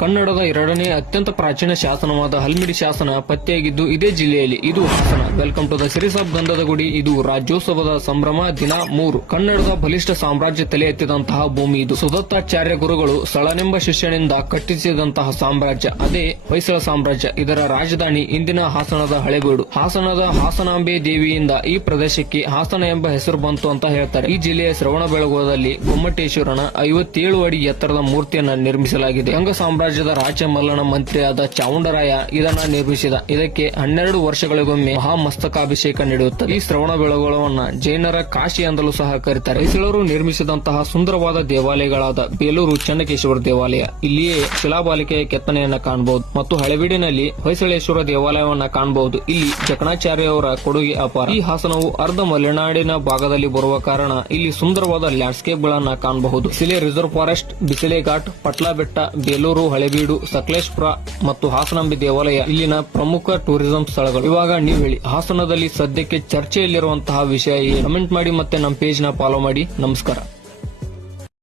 ಕನ್ನಡದ ಎರಡನೇ ಅತ್ಯಂತ ಪ್ರಾಚೀನ ಶಾಸನವಾದ ಹಲ್ಮಿಡಿ ಶಾಸನ ಪತ್ತೆಯಾಗಿದ್ದು ಇದೇ ಜಿಲ್ಲೆಯಲ್ಲಿ. ಇದು Hassan. Welcome to the series of Gandhada Gudi. ಇದು ರಾಜ್ಯೋತ್ಸವದ ಸಂಭ್ರಮ ದಿನ 3. ಕನ್ನಡದ ಬಲಿಷ್ಠ ಸಾಮ್ರಾಜ್ಯ ತಲೆ ಎತ್ತಿದಂತಹ ಭೂಮಿ ಇದು. ಸುದತ್ತಾಚಾರ್ಯ ಗುರುಗಳು ಸಳನೆಂಬ ಶಿಷ್ಯನಿಂದ ಕಟ್ಟಿಸಿದಂತಹ ಸಾಮ್ರಾಜ್ಯ ಅದೇ ಹೊಯ್ಸಳ ಸಾಮ್ರಾಜ್ಯ. ಇದರ ರಾಜಧಾನಿ ಇಂದಿನ ಹಾಸನದ ಹಳೆಬೀಡು. ಹಾಸನದ ಹಾಸನಾಂಬೆ ದೇವಿಯಿಂದ ಈ ಪ್ರದೇಶಕ್ಕೆ ಹಾಸನ ಎಂಬ ಹೆಸರು ಬಂತು ಅಂತ ಹೇಳ್ತಾರೆ. ಈ ಜಿಲ್ಲೆಯ ಶ್ರವಣಬೆಳಗೊಳದಲ್ಲಿ ಗೊಮ್ಮಟೇಶ್ವರನ 57 ಅಡಿ ಎತ್ತರದ ಮೂರ್ತಿಯನ್ನ ನಿರ್ಮಿಸಲಾಗಿದೆ. ಗಂಗ ಸಾಮ್ರಾಜ್ಯದ ರಾಜ ಮಲ್ಲನ ಮಂತ್ರಿಯಾದ ಚಾವುಂಡರಾಯ ಇದನ್ನ ನಿರ್ಮಿಸಿದ. ಇದಕ್ಕೆ 12 ವರ್ಷಗಳಿಗೊಮ್ಮೆ ಮಹಾಮಸ್ತಕಾಭಿಷೇಕ ನಡೆಯುತ್ತದೆ. ಈ ಶ್ರವಣಬೆಳಗೊಳವನ್ನ ಜೈನರ ಕಾಶಿ ಎಂದಲೂ ಸಹ ಕರೀತಾರೆ. ಹೊಯ್ಸಳರು ನಿರ್ಮಿಸಿದಂತಹ ಸುಂದರವಾದ ದೇವಾಲಯಗಳಾದ ಬೇಲೂರು ಚೆನ್ನಕೇಶ್ವರ ದೇವಾಲಯ, ಇಲ್ಲಿಯೇ ಶಿಲಾಬಾಲಿಕೆಯ ಕೆತ್ತನೆಯನ್ನ ಕಾಣಬಹುದು ಮತ್ತು ಹಳೆಬೀಡಿನಲ್ಲಿ ಹೊಯ್ಸಳೇಶ್ವರ ದೇವಾಲಯವನ್ನ ಕಾಣಬಹುದು. ಇಲ್ಲಿ ಜಕಣಾಚಾರ್ಯ ಅವರ ಕೊಡುಗೆ ಅಪಾರ. ಈ ಹಾಸನವು ಅರ್ಧ ಮಲೆನಾಡಿನ ಭಾಗದಲ್ಲಿ ಬರುವ ಕಾರಣ ಇಲ್ಲಿ ಸುಂದರವಾದ ಲ್ಯಾಂಡ್ಸ್ಕೇಪ್ ಗಳನ್ನ ಕಾಣಬಹುದು. ಬಿಸಿಲೆ ರಿಸರ್ವ್ ಫಾರೆಸ್ಟ್, ಬಿಸಿಲೆ ಘಾಟ್, ಪಟ್ಲಾ ಬೆಟ್ಟ, ಬೇಲೂರು, ಹಳೆಬೀಡು, ಸಕಲೇಶ್ಪುರ ಮತ್ತು ಹಾಸನಾಂಬೆ ದೇವಾಲಯ ಇಲ್ಲಿನ ಪ್ರಮುಖ ಟೂರಿಸಂ ಸ್ಥಳಗಳು. ಇವಾಗ ನೀವು ಹೇಳಿ, ಹಾಸನದಲ್ಲಿ ಸದ್ಯಕ್ಕೆ ಚರ್ಚೆಯಲ್ಲಿರುವಂತಹ ವಿಷಯ ಏನು? ಕಮೆಂಟ್ ಮಾಡಿ ಮತ್ತೆ ನಮ್ಮ ಪೇಜ್ ನ ಫಾಲೋ ಮಾಡಿ. ನಮಸ್ಕಾರ.